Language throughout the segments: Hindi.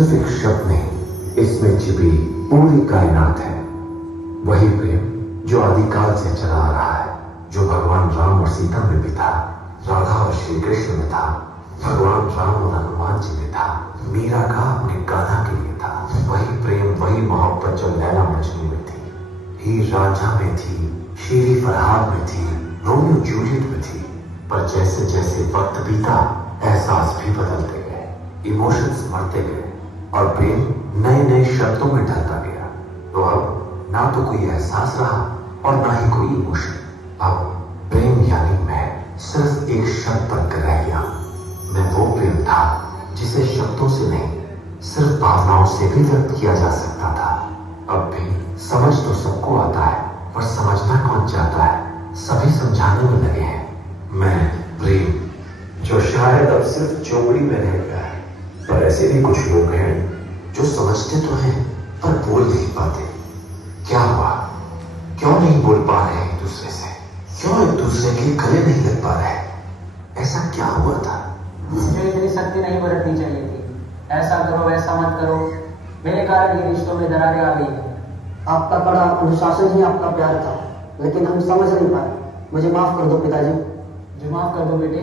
सिर्फ एक शब्द नहीं, इसमें छिपी पूरी कायनात है। वही प्रेम जो आदिकाल से चला आ रहा है, जो भगवान राम और सीता में भी था, राधा और श्री कृष्ण में था, भगवान राम और हनुमान जी में था, मीरा का अपने कान्हा के लिए था। वही प्रेम, वही मोहब्बत जो लैला मजनू में थी, हीर रांझा में थी, शीरी फरहाद में थी, रोमियो जूलियट में थी। पर जैसे जैसे वक्त बीता, एहसास भी बदलते गए, इमोशंस मरते गए और प्रेम नए नए शब्दों में ढलता गया। तो अब ना तो कोई एहसास रहा और ना ही कोई इमोशन। अब प्रेम यानी मैं सिर्फ एक शब्द बनकर रह गया। मैं वो प्रेम था जिसे शब्दों से नहीं, सिर्फ भावनाओं से भी व्यक्त किया जा सकता था। अब भी समझ तो सबको आता है, पर समझना कौन चाहता है, सभी समझाने में लगे हैं। मैं प्रेम जो शायद अब सिर्फ चोपड़ी में रह गया है। पर ऐसे भी कुछ लोग हैं जो समझते तो हैं पर बोल नहीं पाते। क्या हुआ? क्यों नहीं बोल पा रहे एक दूसरे से? क्यों एक दूसरे के गले नहीं लग पा रहे? ऐसा क्या हुआ था? मुझे इतनी सख्ती नहीं बरतनी चाहिए थी। ऐसा करो वैसा मत करो, मेरे कारण ये रिश्तों में दरारें आ गई है। आपका कड़ा अनुशासन ही आपका प्यार था, लेकिन हम समझ नहीं पाए। मुझे माफ कर दो पिताजी। मुझे माफ कर दो बेटे।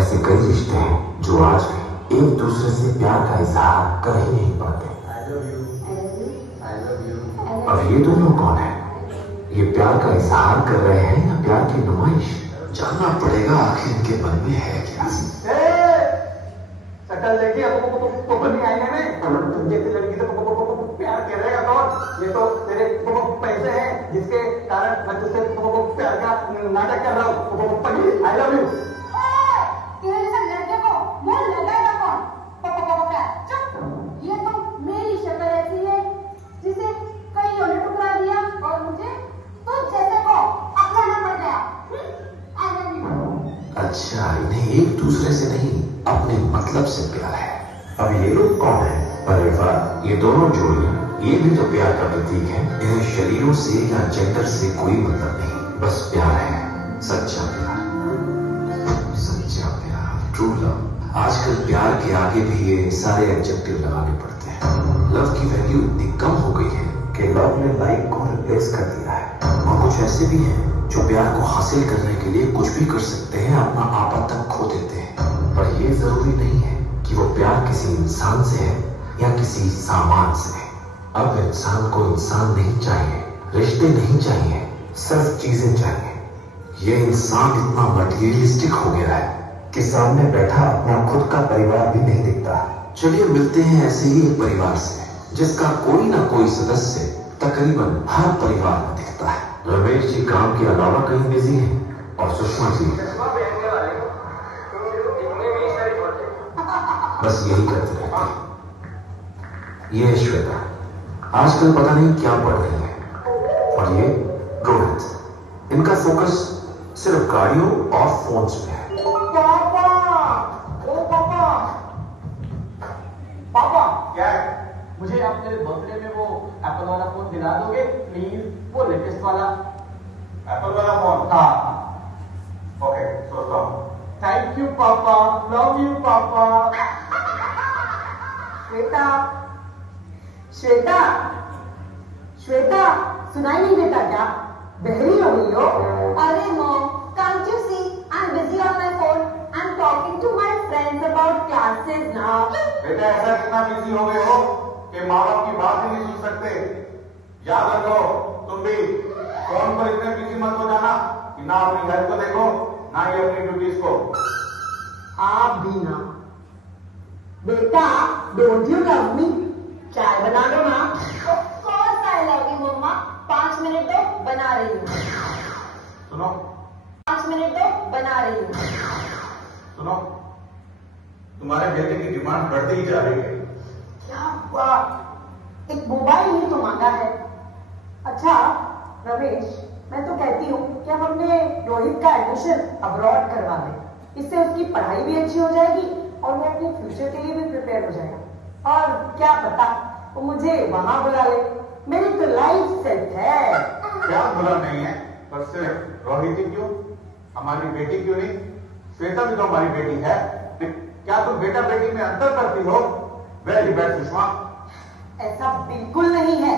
ऐसे कई रिश्ते हैं जो आज भी एक दूसरे से प्यार का इजहार कर ही नहीं पाते। अब ये दोनों कौन है? ये प्यार का इजहार कर रहे हैं या प्यार की नुमाइश? जानना पड़ेगा आखिर इनके मन में है क्या। शक्ल देखिए बनी आईने में, तुम जैसी लड़की से प्यार करेगा कौन? ये तो तेरे पैसे हैं जिसके कारण मैं तुझसे प्यार का नाटक कर रहा हूँ। आई लव यू। तेरे जैसे लड़के को मुंह लगाएगा कौन? चुप। ये तो मेरी शक्ल ऐसी है जिसे कईयों ने ठुकरा दिया और मुझे तुझ जैसे को अपनाना पड़ गया। आई लव यू। अच्छा, इन्हें एक दूसरे से नहीं, अपने मतलब से प्यार है। अब ये लोग कौन है? अरे वाह, ये दोनों जोड़ियां, ये भी तो प्यार का प्रतीक है। इन्हें शरीरों से या जेंडर से कोई मतलब नहीं, बस प्यार है, सच्चा प्यार, सच्चा प्यार, ट्रू लव। आजकल प्यार के आगे भी ये सारे एडजेक्टिव लगाने पड़ते हैं। लव की वैल्यू इतनी कम हो गई है कि लव ने लाइक को रिप्लेस कर दिया है। और कुछ ऐसे भी हैं जो प्यार को हासिल करने के लिए कुछ भी कर सकते हैं, अपना आपा तक खो देते हैं। पर ये जरूरी नहीं है कि वो प्यार किसी इंसान से है या किसी सामान से है। अब इंसान को इंसान नहीं चाहिए, रिश्ते नहीं चाहिए, सिर्फ चीजें चाहिए। ये इंसान इतना मटेरियलिस्टिक हो गया है कि सामने बैठा अपना खुद का परिवार भी नहीं दिखता। चलिए मिलते हैं ऐसे ही एक परिवार से जिसका कोई ना कोई सदस्य तकरीबन हर परिवार में दिखता है। रमेश जी काम के अलावा कहीं बिजी हैं और सुषमा जी बस यही करते रहते हैं। ये है श्वेता, आजकल पता नहीं क्या पढ़ रही है। और ये रोहित, इनका फोकस सिर्फ गाड़ियों और फोन्स में है। पापा, ओ पापा, पापा क्या है? मुझे अपने बर्थडे में वो एप्पल वाला फोन दिला दोगे प्लीज? वो लेटेस्ट वाला एप्पल वाला फोन? हाँ। ओके, सोचता हूँ। थैंक यू पापा, लव यू पापा। श्वेता, श्वेता, श्वेता, सुनाई नहीं देता क्या? बहरी हो गई हो? अरे mom, can't you see I'm busy on my phone? I'm talking to my friends about classes now. बेटा ऐसा कितना बिजी हो गए हो कि माँ बाप की बात ही नहीं सुन सकते? याद रखो, तुम भी फोन पर इतने बिजी मत हो जाना कि ना अपनी हेल्थ को देखो ना ही अपनी ड्यूटीज को। आप भी ना। बेटा, डोंट यू लव मी? चाय बना दो ना। Of course I love you मम्मा। 5 मिनट तो बना रही हूँ। सुनो 5 मिनट तो बना रही हूँ। सुनो, तुम्हारे बेटे की डिमांड बढ़ती ही जा रही है। क्या हुआ? एक मोबाइल ही तो मांगा है। अच्छा रमेश, मैं तो कहती हूँ कि हम अपने रोहित का एडमिशन अब्रॉड करवा दें। इससे उसकी पढ़ाई भी अच्छी हो जाएगी और वो अपने फ्यूचर के लिए भी प्रिपेयर हो जाएगा। और क्या पता वो मुझे वहां बुला ले। मेरी तो लाइफ सेट है। क्या बुरा नहीं है, पर सिर्फ रोहित ही क्यों? हमारी बेटी क्यों नहीं? श्वेता भी तो हमारी बेटी है। क्या तुम बेटा बेटी में अंतर करती हो? Very bad Sushma. ऐसा बिल्कुल नहीं है।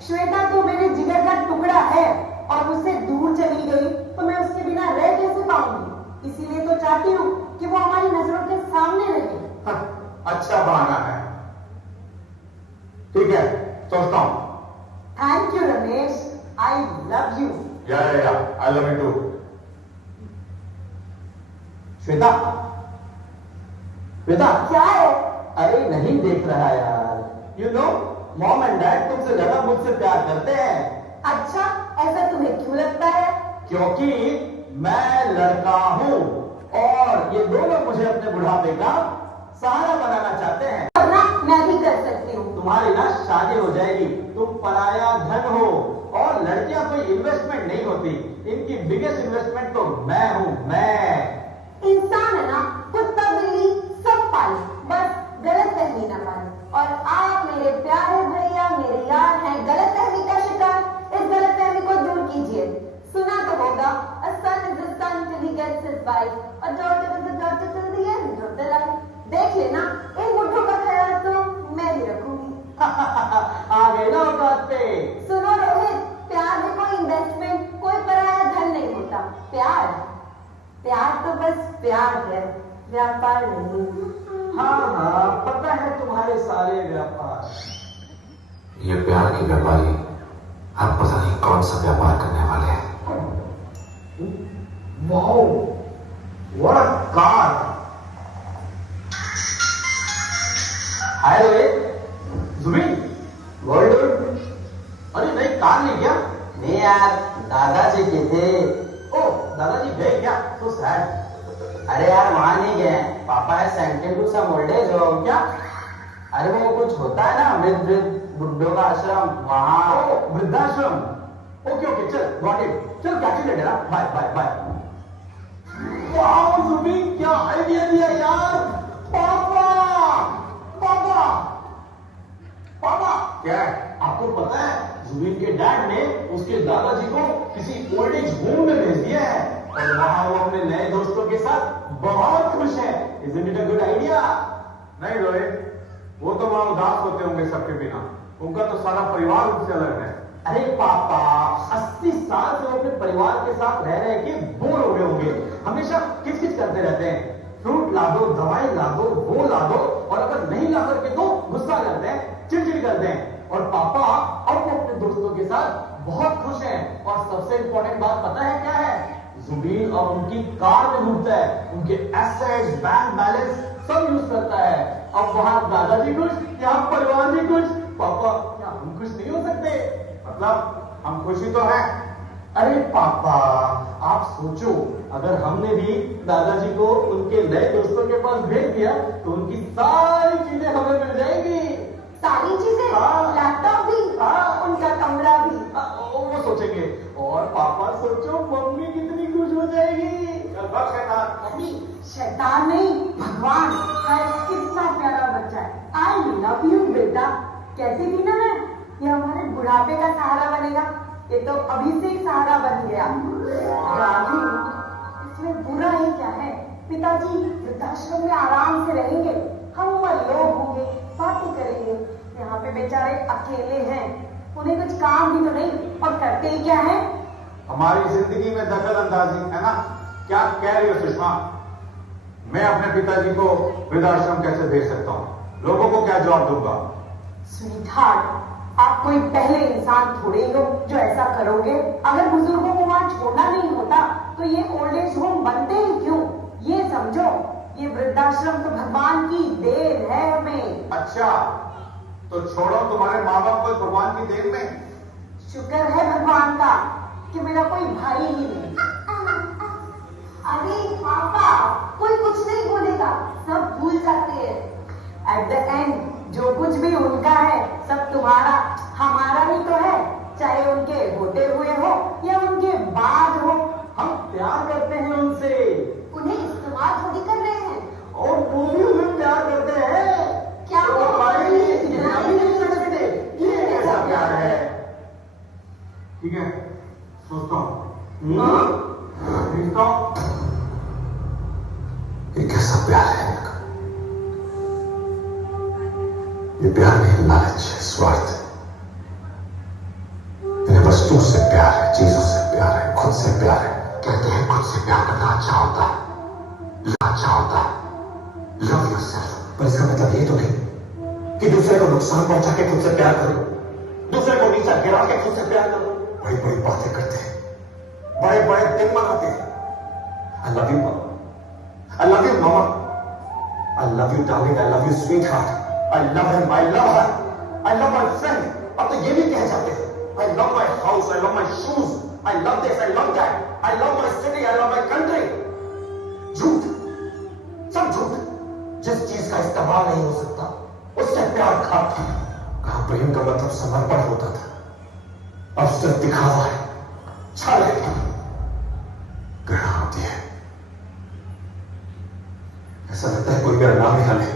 श्वेता तो मेरे जिगर का टुकड़ा है और मुझसे दूर चली गई तो मैं उसके बिना रह कैसे पाऊंगी। इसीलिए तो चाहती हूँ कि वो हमारी नजरों के सामने रहे। अच्छा बहाना है। ठीक है, सोचता हूं। Thank you Ramesh, I love you. या I love you too. Shweta, Shweta क्या है? अरे नहीं देख रहा यार। You know mom and dad तुमसे ज्यादा मुझसे प्यार करते हैं। अच्छा, ऐसा तुम्हें क्यों लगता है? क्योंकि मैं लड़का हूं और ये दोनों मुझे अपने बुढ़ापे का सहारा बनाना चाहते हैं। वरना मैं भी कर सकती हूँ। तुम्हारी ना शादी हो जाएगी, तुम पराया धन हो और लड़कियां कोई इन्वेस्टमेंट नहीं होती। इनकी बिगेस्ट इन्वेस्टमेंट तो मैं हूं, मैं। इंसान है ना, कुत्ता बिल्ली सब पाले, बस गलत फहमी ना पाले। और आप मेरे प्यारे भैया, मेरे यार हैं गलत फहमी का शिकार। इस गलत फहमी को दूर कीजिए। सुना तो होगा, a son is a son till he gets his wife, a daughter is a daughter till the end of the life। देख लेना, इन बुढ़ों का ख्याल तो मैं भी रखूंगी। आ गए ना औकात पे। सुनो रोहित, प्यार में कोई इन्वेस्टमेंट, कोई पराया धन नहीं होता। प्यार तो बस प्यार है, व्यापार नहीं। हाँ पता है तुम्हारे सारे व्यापार। ये प्यार के व्यापारी अब पता नहीं कौन सा व्यापार करने वाले हैं। Wow, what a car. Hi Rohit, Zubin, world. अरे नई कार ले गया? नहीं यार, दादाजी के थे। ओ दादाजी गए क्या? तो सैड। अरे यार वहां नहीं गए, पापा है sent to some old age home. क्या? अरे वो कुछ होता है ना, वृद्ध बुड्ढों का आश्रम, वहां। ओ वृद्धाश्रम। ओके ओके, चल गॉट इट। चल catch you later. Bye bye bye. Wow Zubin, क्या आइडिया दिया यार। पापा पापा पापा। क्या है? आपको पता है जुबिन के डैड ने उसके दादाजी को किसी ओल्ड एज होम में भेज दिया है और वहां वो अपने नए दोस्तों के साथ बहुत खुश है। Isn't it a good idea? नहीं रोहित, वो तो वहां उदास होते होंगे सबके बिना। उनका तो सारा परिवार उनसे अलग है। अरे पापा, 80 साल से वो अपने परिवार के साथ रह रहे के बोर हो गए होंगे। हमेशा किचकिच करते रहते हैं। फ्रूट ला दो, दवाई ला दो, वो ला दो, और अगर नहीं ला करके तो गुस्सा करते हैं, चिड़चिड़ करते हैं। और पापा अब वो अपने दोस्तों के साथ बहुत खुश हैं। और सबसे इंपॉर्टेंट बात पता है क्या है? जुबीन अब उनकी कार में घूमता है, उनके एसेट्स, बैंक बैलेंस सब यूज करता है। अब वहां दादाजी खुश, यहाँ परिवार भी खुश। पापा क्या हम खुश नहीं हो सकते? मतलब हम खुशी तो हैं। अरे पापा, आप सोचो, अगर हमने भी दादाजी को उनके नए दोस्तों के पास भेज दिया तो उनकी सारी चीजें हमें मिल जाएंगी। सारी चीजें, हाँ। लैपटॉप भी, हाँ। उनका कमरा भी। वो सोचेंगे। और पापा सोचो, मम्मी कितनी खुश हो जाएगी। चल बस शैतान। मम्मी, शैतान नहीं, भगवान। हाय कितना प्यारा बच्चा है। आई लव यू बेटा। कैसी थी ना मैं, ये हमारे बुढ़ापे का सहारा बनेगा। ये तो अभी से ही सहारा बन गया। राजू, इसमें बुरा ही क्या है? पिताजी वृद्धाश्रम में आराम से रहेंगे, हम उम्र लोग होंगे, बातें करेंगे। यहाँ पे बेचारे अकेले हैं, उन्हें कुछ काम भी तो नहीं, और करते ही क्या है? हमारी जिंदगी में दखल अंदाजी, है ना? क्या कह रही हो सुषमा? मैं अपने पिताजी को वृद्धाश्रम कैसे भेज सकता हूँ? लोगों को क्या जवाब दूंगा? स्वीटहार्ट, आप कोई पहले इंसान थोड़े ही हो जो ऐसा करोगे। अगर बुजुर्गों को वहां छोड़ना नहीं होता तो ये ओल्ड एज होम बनते ही क्यों? ये समझो, ये वृद्धाश्रम तो भगवान की देन है हमें। अच्छा, तो छोड़ो तुम्हारे माँ बाप को भगवान की देन में। शुक्र है भगवान का कि मेरा कोई भाई ही नहीं। अरे पापा, कोई कुछ नहीं बोलेगा, सब भूल जाते हैं। एट द एंड जो कुछ भी उनका है सब तुम्हारा हमारा ही तो है, चाहे उनके होते हुए हो या उनके बाद हो। हम प्यार करते हैं उनसे, उन्हें इस्तेमाल थोड़ी कर रहे हैं। और वो भी हमें प्यार करते हैं। क्या तो वो भाई इतना नहीं कर सकते? ये कैसा प्यार है? ठीक है, सोचता हूँ, हाँ? भेजता हूँ। ये कैसा प्यार है? ये प्यार नहीं, लालच है, स्वार्थ। इन्हें वस्तुओं से प्यार है, चीजों से प्यार है, खुद से प्यार है। कहते हैं खुद से प्यार करना अच्छा होता है, अच्छा होता है, लव योरसेल्फ। पर इसका मतलब ये तो नहीं कि दूसरे को नुकसान पहुंचा के खुद से प्यार करो, दूसरे को नीचा गिरा के खुद से प्यार करो। बड़ी बड़ी बातें करते हैं, बड़े बड़े दिन मनाते हैं। आई love you mama, I love you mama, I love you darling, I love you sweet heart, I love him, I love her, I love my friend. अब तो ये भी कह जाते हैं I love my house, I love my shoes, I love this, I love that, I love my city, I love my country. झूठ, सब झूठ। जिस चीज का इस्तेमाल नहीं हो सकता उससे प्यार खाता। कहां प्रेम का मतलब समर्पण होता था, अब सिर्फ दिखावा है, छल है, घृणा होती है। ऐसा लगता है कोई मेरा नाम ही हल है।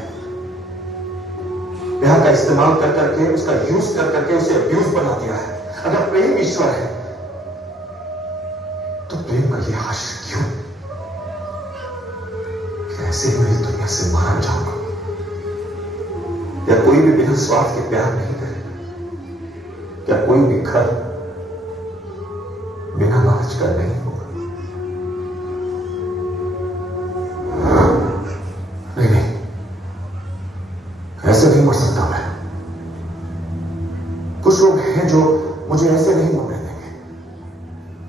प्यार का इस्तेमाल कर करके, उसका यूज कर करके उसे अब्यूज बना दिया है। अगर प्रेम ईश्वर है तो प्रेम का यह आशिक क्यों? ऐसे ही मेरी दुनिया से मारा जाऊंगा, या कोई भी बिना स्वार्थ के प्यार नहीं करेगा? क्या कोई भी घर बिना लालच का नहीं होगा? नहीं नहीं, ऐसे नहीं मर सकता मैं। कुछ लोग हैं जो मुझे ऐसे नहीं मरने देंगे,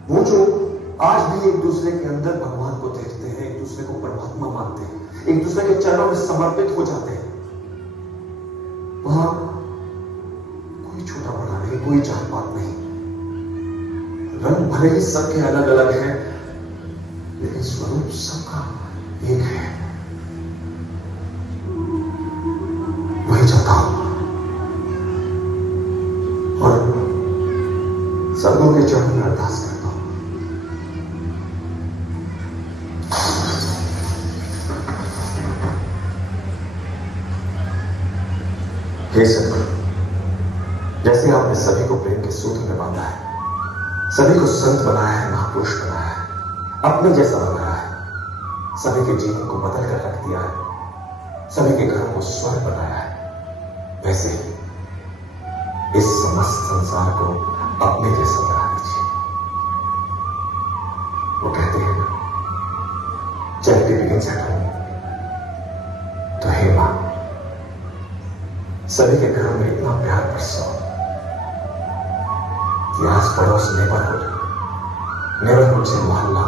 वो जो आज भी एक दूसरे के अंदर भगवान को देखते हैं, एक दूसरे को परमात्मा मानते हैं, एक दूसरे के चरणों में समर्पित हो जाते हैं। वहां कोई छोटा बड़ा नहीं, कोई जात पात नहीं। रंग भले ही सबके अलग अलग हैं, लेकिन स्वरूप सबका एक है। वही चाहता हूं, और सबों के चरणों में अरदास करता हूं। हे सतगुरु, जैसे आपने सभी को प्रेम के सूत्र में बांधा है, सभी को संत बनाया है, महापुरुष बनाया है, अपने जैसा बनाया है, सभी के जीवन को बदल कर रख दिया है, सभी के घरों को स्वर्ग बनाया है, वैसे ही इस समस्त संसार को अपने जैसा बना दीजिए। वो कहते हैं ना, चैरिटी बिगिंस एट होम। तो हे मां, सभी के घरों में इतना प्यार बरसाओ कि आस पड़ोस नेबरहुड से मोहल्ला,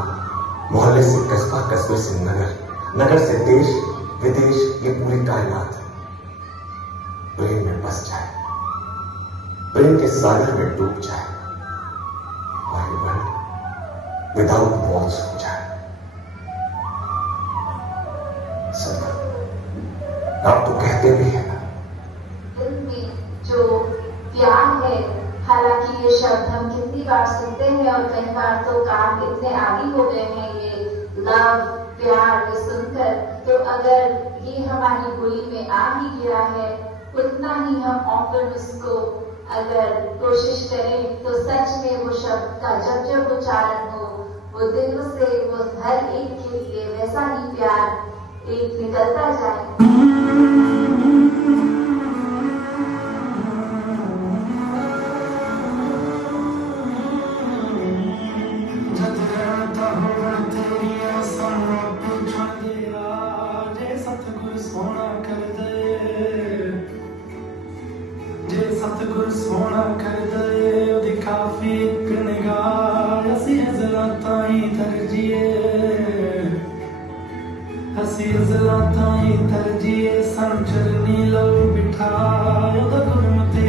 मोहल्ले से कस्बा, कस्बे से नगर, नगर से देश विदेश, ये पूरी कायनात प्रेम में बस जाए, प्रेम के सागर में डूब जाए, और ये वर्ल्ड विदाउट वॉल्स हो जाए। सर, आप तो कहते भी हैं दिल में जो प्यार है, हालांकि ये शब्द हम कितनी बार सुनते हैं और कई बार तो कान इतने आदी हो गए हैं ये लव, प्यार ये सुनकर, तो अगर ये हमारी बोली में आ ही गया है, उतना ही हम ऑफर उसको अगर कोशिश करें तो सच में वो शब्द का जब जब उच्चारण हो, वो दिलों से वो हर एक के लिए वैसा ही प्यार एक निकलता जाए। सतगुर सोना कर दे ओदी काफी एक निगाह, असी हज़रातां ही तरजिए, असी हज़रातां ही तरजिए, सन चरनी लो बिठा ओदा गुरमती